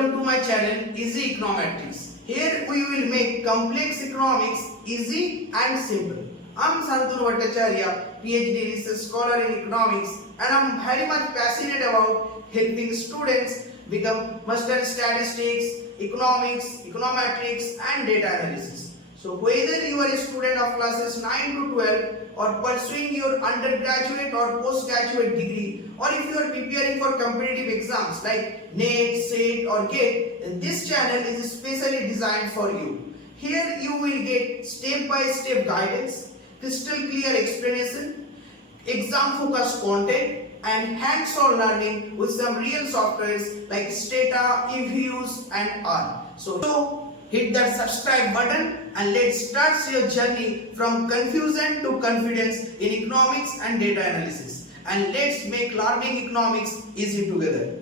Welcome to my channel Easy Econometrics. Here we will make complex economics easy and simple. I am Santanu Bhattacharya, Ph.D. research scholar in economics, and I am very much passionate about helping students become master statistics, economics, econometrics and data analysis. So whether you are a student of classes 9 to 12 or pursuing your undergraduate or postgraduate degree, or if you are preparing for competitive exams like NET, SET or GATE, then this channel is specially designed for you. Here you will get step-by-step guidance, crystal clear explanation, exam-focused content and hands-on learning with some real softwares like Stata, eViews and R. So hit that subscribe button and let's start your journey from confusion to confidence in economics and data analysis. And let's make learning economics easy together.